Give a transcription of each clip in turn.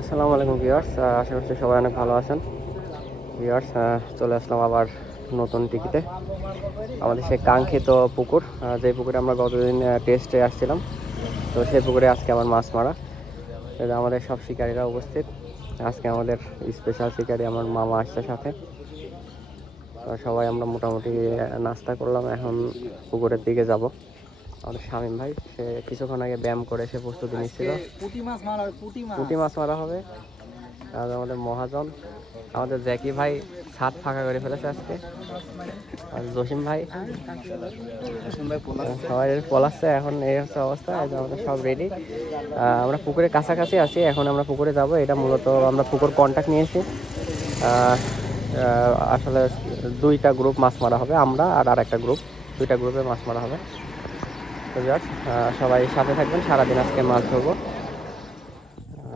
আসসালামু আলাইকুম ভিউয়ার্স আশা করছি সবাই অনেক ভালো আছেন। ভিউয়ার্স চলে আসলাম আবার নতুন টিকিতে আমাদের সেই কাঙ্ক্ষিত পুকুর যে পুকুরে আমরা গতদিন টেস্টে আসছিলাম, তো সেই পুকুরে আজকে আমার মাছ মারা। আমাদের সব শিকারীরা উপস্থিত। আজকে আমাদের স্পেশাল শিকারী আমার মামা আসছে সাথে। সবাই আমরা মোটামুটি নাস্তা করলাম, এখন পুকুরের দিকে যাব। আমাদের শামীম ভাই সে কিছুক্ষণ আগে ব্যায়াম করে সে প্রস্তুতি নিচ্ছিল। পুঁটি মাছ মারা হবে পুঁটি মাছ। পুঁটি মাছ মারা হবে। আর আমাদের মহাজন আমাদের জ্যাকি ভাই ছাদ ফাঁকা করে ফেলেছে আজকে। আর জসিম ভাই সবাই পলাচ্ছে এখন এই হচ্ছে অবস্থা এই আমাদের সব রেডি আমরা পুকুরের কাছাকাছি আছি এখন আমরা পুকুরে যাব এটা মূলত আমরা পুকুর কন্ট্যাক্ট নিয়েছি। আসলে দুইটা গ্রুপ মাছ মারা হবে আমরা আর আরেকটা গ্রুপ দুইটা গ্রুপে মাছ মারা হবে। তো just, সবাই সাথে থাকবেন সারাদিন আজকে মাছ ধরবো।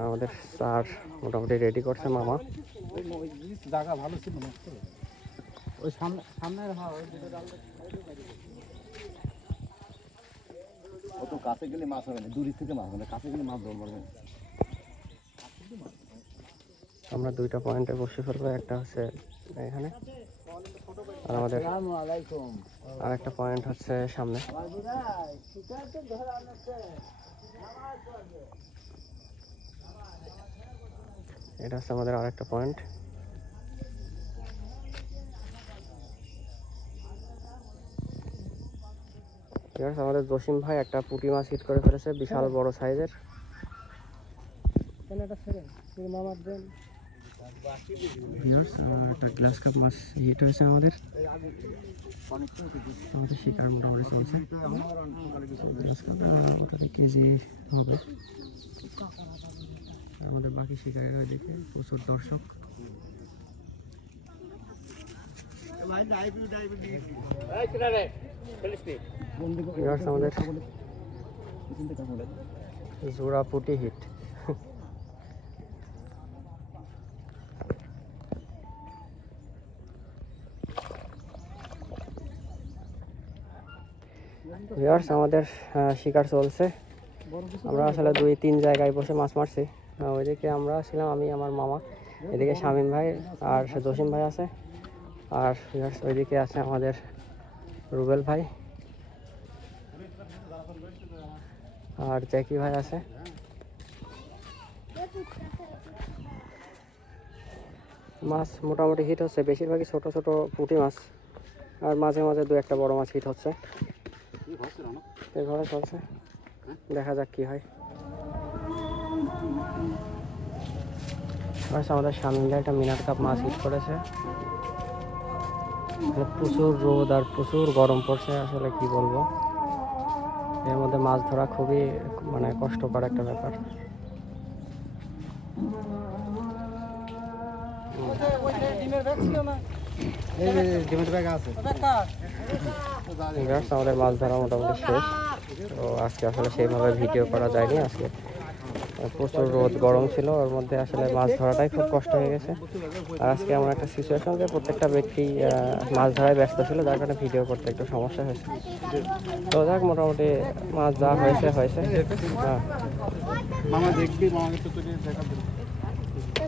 আমাদের স্যার মোটামুটি রেডি করছে মামা। জায়গা ভালো ছিল ওই সামনে অত কাছে গেলে মাছ হবে না দূরের থেকে মাছ হবে কাছে গেলে মাছ ধরতে পারবে আমরা দুইটা পয়েন্টে বসে ফেলব একটা হচ্ছে এখানে। আর আমাদের আর একটা পয়েন্ট হচ্ছে সামনে। এটা হচ্ছে আমাদের আরেকটা পয়েন্ট ঠিক আছে আমাদের জসিম ভাই একটা পুঁটি মাছ হিট করে ফেলেছে বিশাল বড় সাইজের ভিউয়ার্স একটা গ্লাস কাপ মাছ হিট হয়েছে আমাদের। আমাদের শিকার মোটামুটি চলছে। গ্লাস কাপ মোটামুটি কেজি হবে। আমাদের বাকি শিকারের ওইদিকে প্রচুর দর্শক। আমাদের। জোড়া পুটি হিট ভিউয়ার্স আমাদের শিকার চলছে। আমরা আসলে দুই তিন জায়গায় বসে মাছ মারছি। ওইদিকে আমরা ছিলাম আমি আমার মামা এদিকে শামীম ভাই আর জসিম ভাই আছে। আর viewers, ওইদিকে আছে আমাদের রুবেল ভাই। আর জ্যাকি ভাই আছে। মাছ মোটামুটি হিট হচ্ছে। বেশিরভাগই ছোট ছোট পুঁটি মাছ। আর মাঝে মাঝে দু একটা বড় মাছ হিট হচ্ছে। এভাবে চলছে। দেখা যাক কি হয়। আমাদের সামনে একটা মিনার কাপ মাছ হিট করেছে। প্রচুর রোদ আর প্রচুর গরম পড়ছে, আসলে কি বলব। এর মধ্যে মাছ ধরা খুবই মানে কষ্টকর একটা ব্যাপার। ডিমের আমাদের মাছ ধরা মোটামুটি শেষ। তো আজকে আসলে সেইভাবে ভিডিও করা যায়নি আজকে প্রচুর রোদ গরম ছিল ওর মধ্যে আসলে মাছ ধরাটাই খুব কষ্ট হয়ে গেছে। আর আজকে এমন একটা সিচুয়েশন যে প্রত্যেকটা ব্যক্তি মাছ ধরায় ব্যস্ত ছিল যার কারণে ভিডিও করতে একটু সমস্যা হয়েছে। তো যাক মোটামুটি মাছ যা হয়েছে হয়েছে। হ্যাঁ মামা দেখবি মামাকে তো তোকে দেখা দেবো ভাই এখানে কিছু সাইডের মাছ ছিল।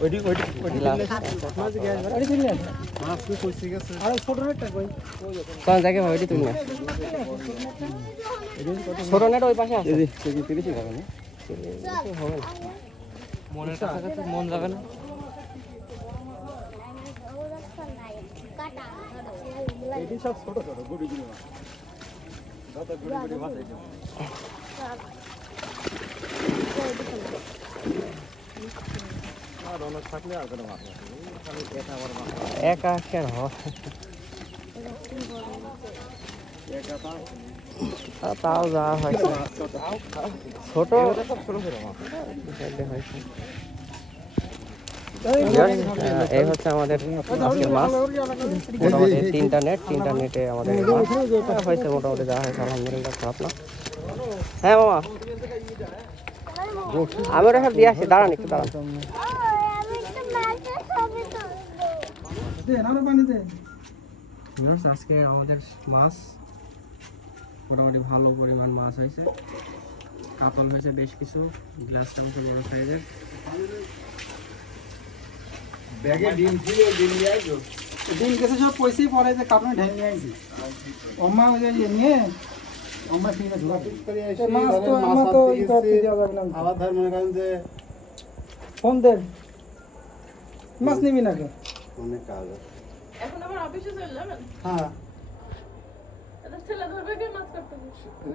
মাছ কি না মাছ তো কইছে গেছে। আর ছোট নেটটা কই। চল দেখে ভাই না ছোট নেট ওই পাশে আছে। এই যে কেজি 30 টাকা না? হবে না মনের মন যাবে না। এটি সব ছোট ছোট গুড়ি গুড়ি মাছ। যত গুড়ি গুড়ি মাছ এই যে। আর একা কেন? হয় তাও যা হয়েছে ছোট। এই হচ্ছে আমাদের আজকের মাছ। মোটামুটি তিনটা নেট তিনটা নেটে আমাদের মাছ। হয়েছে মোটামুটি যা হয়েছে, আলহামদুলিল্লাহ খারাপ না। হ্যাঁ মামা। আমি ওটা দিয়ে আসছি দাঁড়ান একটু, দাঁড়ান। Viewers, আজকে আমাদের মাছ মোটামুটি ভালো পরিমাণ মাছ হয়েছে। কাতল হয়েছে বেশ কিছু গ্লাসটা হচ্ছে বড় সাইজের দিন গেছে সব পয়সাই পরে যে কাপড়ে ঢেলে নিয়ে অম্মা ওই যে ইয়ে নিয়ে অম্মা ঠিক আছে। মাছ তো আমার তো ই করতে দেওয়া যাবে না। আবার ধর মনে করেন যে ফোন দেন মাছ নিবি নাকি? অনেক আগে। এখন আবার অফিসে চলে যাবেন? হ্যাঁ। ছেলে ধরবে কি? মাছ কাটতে